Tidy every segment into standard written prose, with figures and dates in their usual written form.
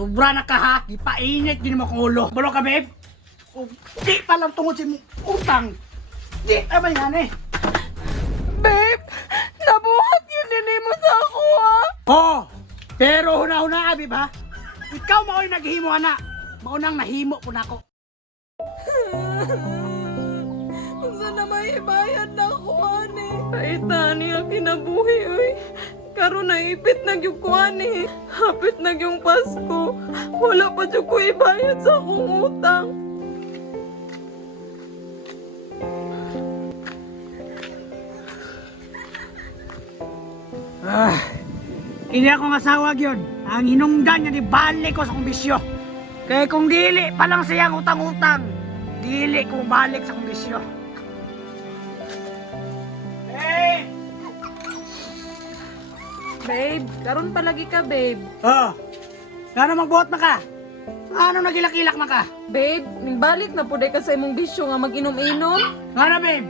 Sobra na ka ha, ipainit din mo kong ulo. Bulo ka, babe? O, di pa lang tungod sa mong utang. Di, abay nga ni. Babe, nabuhat yun din mo sa ako ha. Oo, pero huna-huna, babe ha? Ikaw mao'y naghimo, ana. Maunang nahimo po na ako. Unsa na may ibayad na ako, ani? Kaita niya kinabuhi, oy. Karon na ipit na yung kuani. Hapit na yung Pasko. Wala pa dyan ko ibayad sa akong utang. Ini akong asawa yun. Ang hinungdan niya, ibalik ko sa kong bisyo. Kaya kung dili pa lang siyang utang-utang, dili ko balik sa kong bisyo. Hey! Babe, karon palagi ka, babe. Oh, gano'n magbuhat na ka? Ano nagilak-ilak na ka? Babe, balik na po ka sa imong bisyo nga mag-inom-inom. Ano, babe?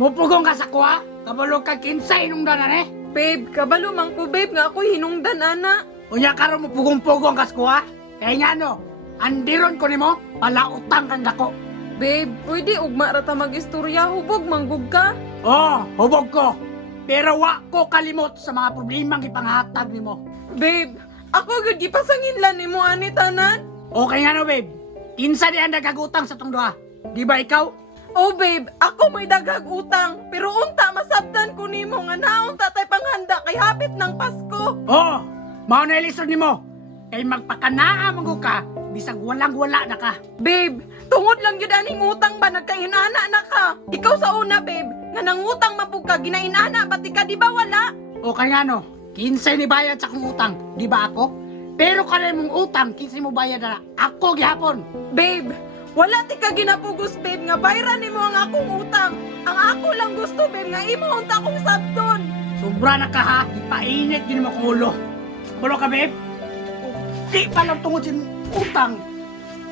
Mupugong ka sa kuha? Kabalog ka kinsay hinungdanan eh? Babe, kabalo man ko, babe, nga ako'y hinungdan, ana. Unya karon mo pugong-pugong ka sa kuha? Kaya nga no, andiron ko nimo, palautang kang dako. Babe, pwede ugma rata mag-istorya, hubog manggug ka. Oh, hubog ko. Pero wa ko kalimot sa mga problemang ipanghatag nimo. Babe, ako gud gipasangin nimo ani tanan. Okay nga no, babe. Kinsa di ang nagagutang sa tong duha? Di ba ikaw? Oh babe, ako may daghag utang, pero unta masabtan ko nimo nga naon tatay panghanda kay hapit ng Pasko. Oh, mao na ilisod nimo. Kay magpakanaa mo ka, bisag walang-wala na ka. Babe, tungod lang yun aning utang ba nagkahinana na ka? Ikaw sa una babe, nga nangutang mapug ka ginainana pati ka di ba wala? Okay nga no, kinsay ni bayad sa kong utang, di ba ako? Pero kanay mong utang, kinsay mo bayad na ako gihapon. Babe, wala ti ka ginapugos babe nga bayran nimo ang akong utang. Ang ako lang gusto babe nga imo unta akong sabton. Sobra na ka ha, ipainit din mo kong ulo. Bulo ka, babe? O, di pa lang tungod sa mong utang.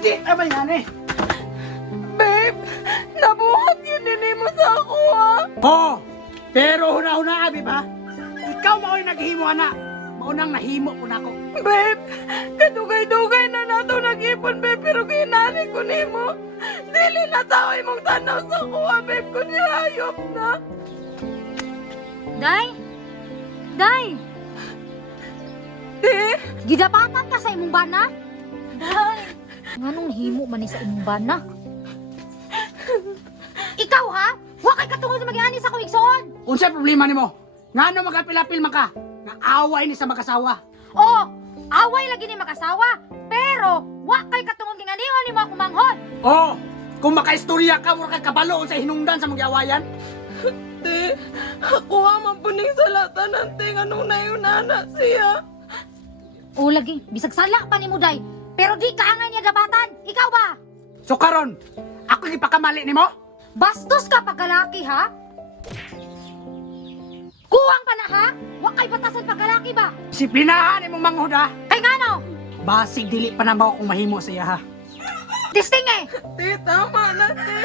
Di, abay nga ni. Babe, nabuhat yun din mo sa ako ha. Oo, pero huna-huna, babe ha? Ikaw mao'y naghimo, ana. Maunang nahimo po na ako. Babe, kadugay-dugay na nato nag-ipon, babe, pero kinali ko nimo. Dili na tao imong tanaw sa kuha, babe, kung nihayop na. Day? Day! Di, Gidapatan ka sa imong bana? Day! Nganong himo man ni sa imong bana? Ikaw ha? Wa kay katungod na mag-ani sa kuwig soon! Unsa problema nimo? Ngano magapil-apil man ka? Nga away ni sa mag-asawa. Oo! Away lagi ni mag-asawa! Pero wa kay katungod nga niho ni mo ako manghod! Oo, kung makaistorya ka, mura ka kabalo sa hinungdan sa mag-awayan. di, ako man po ning salatan ng tinga nung nayunana siya. O lagi, bisag sala pa ni mo day! Pero di kaangay niya dapatan! Ikaw ba? So karon, ako gipakamali nimo? Bastos ka pagkalaki ha? Kuwang pa na ha? Wa kay batasan pagkalaki ba? Disiplinahan imong manghod ha. Kay ngano? Basig dili pa na ba akong mahimo sa iya ha. Disting eh! Di, tama na, di.